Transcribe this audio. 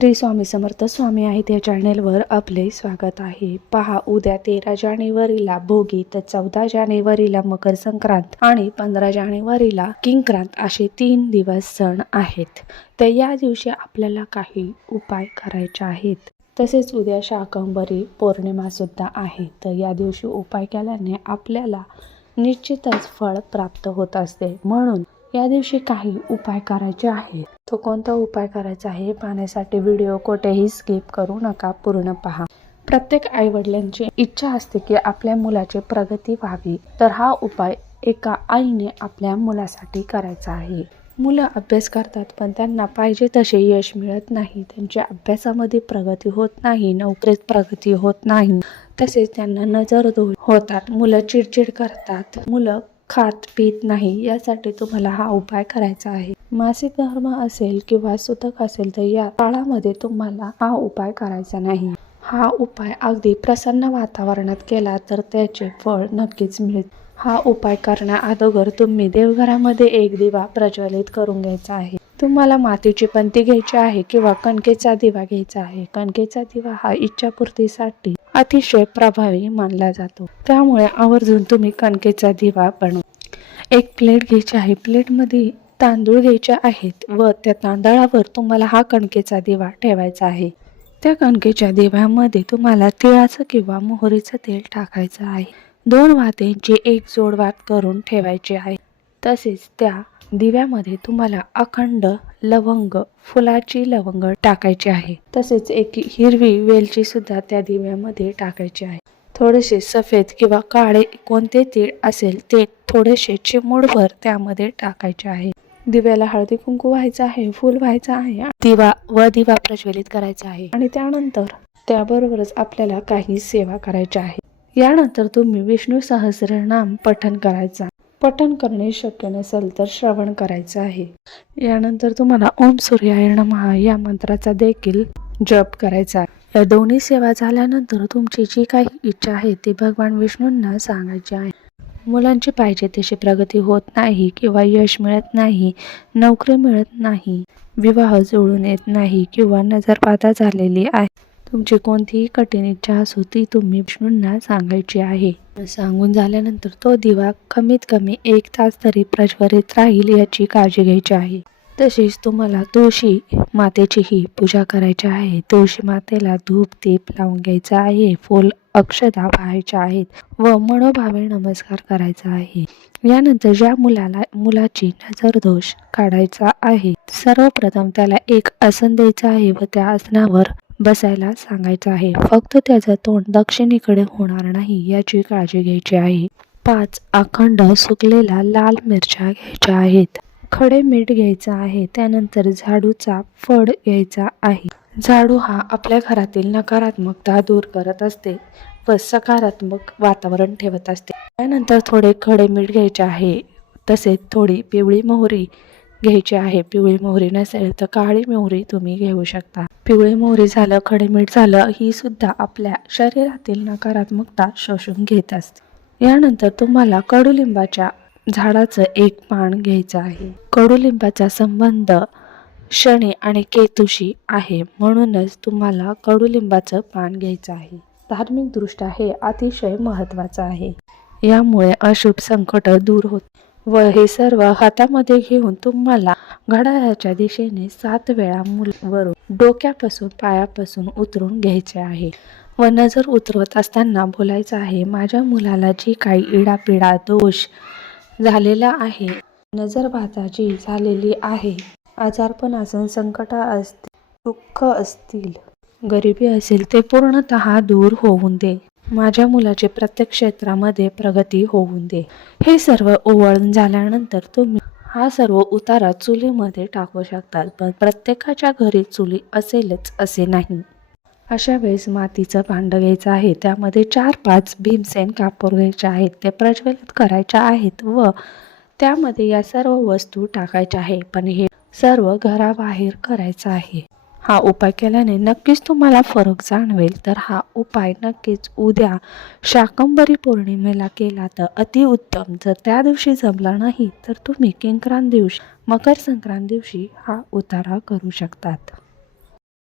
श्री स्वामी समर्थ स्वामी आहेत या चॅनेलवर आपले स्वागत आहे. पहा उद्या तेरा जानेवारीला भोगी तर चौदा जानेवारीला मकर संक्रांत आणि पंधरा जानेवारीला किंक्रांत असे तीन दिवस सण आहेत. तर या दिवशी आपल्याला काही उपाय करायचे आहेत. तसेच उद्या शाकंभरी पौर्णिमासुद्धा आहे. तर या दिवशी उपाय केल्याने आपल्याला निश्चितच फळ प्राप्त होत असते. म्हणून या दिवशी काही उपाय करायचे आहेत. तो कोणता उपाय करायचा आहे हे पाहण्यासाठी व्हिडिओ कुठेही स्किप करू नका पूर्ण पहा. प्रत्येक आई वडिलांची इच्छा असते की आपल्या मुलाची प्रगती व्हावी तर हा उपाय एका आईने आपल्या मुलासाठी करायचा आहे. मुलं अभ्यास करतात पण त्यांना पाहिजे तसे यश मिळत नाही. त्यांच्या अभ्यासामध्ये प्रगती होत नाही नोकरीत प्रगती होत नाही. तसेच त्यांना नजर दोष होतात. मुलं चिडचिड करतात. मुलं खात पित नाही. यासाठी तुम्हाला हा उपाय करायचा आहे. मासिक धर्म असेल किंवा सुतक असेल तर या काळामध्ये तुम्हाला हा उपाय करायचा नाही. हा उपाय अगदी प्रसन्न वातावरणात केला तर त्याचे फळ नक्कीच मिळेल. हा उपाय करण्याअगोदर तुम्ही देवघरामध्ये एक दिवा प्रज्वलित करून घ्यायचा आहे. तुम्हाला मातीची पंती घ्यायची आहे किंवा कणकेचा दिवा घ्यायचा आहे. कणकेचा दिवा हा इच्छापूर्तीसाठी अतिशय प्रभावी मानला जातो. त्यामुळे आवर्जून तुम्ही कणकेचा दिवा बनवा. एक प्लेट घ्यायची आहे. प्लेटमध्ये तांदूळ घ्यायचे आहेत व त्या तांदळावर तुम्हाला हा कणकेचा दिवा ठेवायचा आहे. त्या कणकेच्या दिव्यामध्ये तुम्हाला तिळाचं किंवा मोहरीचं तेल टाकायचं आहे. दोन वात्यांची एक जोड वात करून ठेवायची आहे. तसेच त्या दिव्यामध्ये तुम्हाला अखंड लवंग फुलाची लवंग टाकायची आहे. तसेच एक हिरवी वेलची सुद्धा त्या दिव्यामध्ये टाकायची आहे. थोडेसे सफेद किंवा काळे कोणते तीळ असेल ते थोडेसे चिमूडभर त्यामध्ये टाकायचे आहे. दिव्याला हळदी कुंकू व्हायचं आहे फुल व्हायचं आहे दिवा व दिवा प्रज्वलित करायचा आहे. आणि त्यानंतर त्याबरोबरच आपल्याला काही सेवा करायच्या आहे यानंतर तुम्ही विष्णू सहस्रनाम पठन करायचा. पठन करणे शक्य नसेल तर श्रवण करायचं आहे. यानंतर तुम्हाला ओम सूर्याय नमः या मंत्राचा देखील जप करायचा आहे. या दोन्ही सेवा झाल्यानंतर तुमची जी काही इच्छा आहे ती भगवान विष्णूंना सांगायची आहे. मुलांची पाहिजे तशी प्रगती होत नाही किंवा यश मिळत नाही नोकरी मिळत नाही विवाह जुळून येत नाही किंवा नजरबाधा झालेली आहे. तुमची कोणतीही कठीण इच्छा असो ती तुम्ही विष्णूंना सांगायची आहे. सांगून झाल्यानंतर तो दिवा कमीत कमी एक तास तरी प्रज्वलित राहील याची काळजी घ्यायची आहे. तसेच तुम्हाला तुळशी मातेचीही पूजा करायची आहे. तुळशी मातेला धूप दीप लावून घ्यायचा आहे. फुल अक्षदा पाहायच्या आहेत व मनोभावे नमस्कार करायचा आहे. यानंतर ज्या मुलाला मुलाची नजर दोष काढायचा आहे सर्वप्रथम त्याला एक आसन द्यायचं आहे व त्या आसनावर बसायला सांगायचं आहे. फक्त त्याचं तोंड दक्षिणेकडे होणार नाही याची काळजी घ्यायची आहे. पाच अखंड सुकलेला लाल मिरच्या घ्यायच्या आहेत. खडे मीठ घ्यायचं आहे त्यानंतर झाडूचा फड घ्यायचा आहे. झाडू हा आपल्या घरातील नकारात्मकता दूर करत असते व सकारात्मक वातावरण ठेवत असते. त्यानंतर थोडे खडे मीठ घ्यायचे आहे. तसेच थोडी पिवळी मोहरी घ्यायची आहे. पिवळी मोहरी नसेल तर काळी मोहरी तुम्ही घेऊ शकता. पिवळी मोहरी झालं खडे मीठ झालं ही सुद्धा आपल्या शरीरातील नकारात्मकता शोषून घेत असते. यानंतर तुम्हाला कडुलिंबाच्या झाडाचं एक पान घ्यायचं आहे. कडुलिंबाचा संबंध शनी आणि केतुशी आहे. म्हणूनच तुम्हाला कडुलिंबाचं पान घ्यायचं आहे. धार्मिकदृष्ट्या हे अतिशय महत्त्वाचं आहे. यामुळे अशुभ संकट दूर होत. व हे सर्व हातामध्ये घेऊन तुम्हाला घड्याळाच्या दिशेने सात वेळा मुलावरून डोक्यापासून पायापासून उतरून घ्यायचे आहे. व नजर उतरवत असताना बोलायचं आहे माझ्या मुलाला जी काही इडापिडा दोष झालेला आहे नजरबाजाची झालेली आहे आजारपण असेल संकट असतील दुःख असतील. गरिबी असेल ते पूर्णतः दूर होऊन दे. माझ्या मुलाचे प्रत्येक क्षेत्रामध्ये प्रगती होऊन दे. हे सर्व ओवाळून झाल्यानंतर तुम्ही हा सर्व उतारा चुलीमध्ये टाकू शकतात पण प्रत्येकाच्या घरी चुली असेलच असे नाही. अशा वेळेस मातीचं भांडं घ्यायचं आहे त्यामध्ये चार पाच भीमसेन कापूर घ्यायचे आहेत ते प्रज्वलित करायच्या आहेत व त्यामध्ये या सर्व वस्तू टाकायच्या आहे. पण हे सर्व घराबाहेर करायचं आहे. हा उपाय केल्याने नक्कीच तुम्हाला फरक जाणवेल. तर हा उपाय नक्कीच उद्या शाकंभरी पौर्णिमेला केला तर अतिउत्तम जर त्या दिवशी जमला नाही तर तुम्ही किंक्रांत दिवशी मकर संक्रांत दिवशी हा उतारा करू शकतात.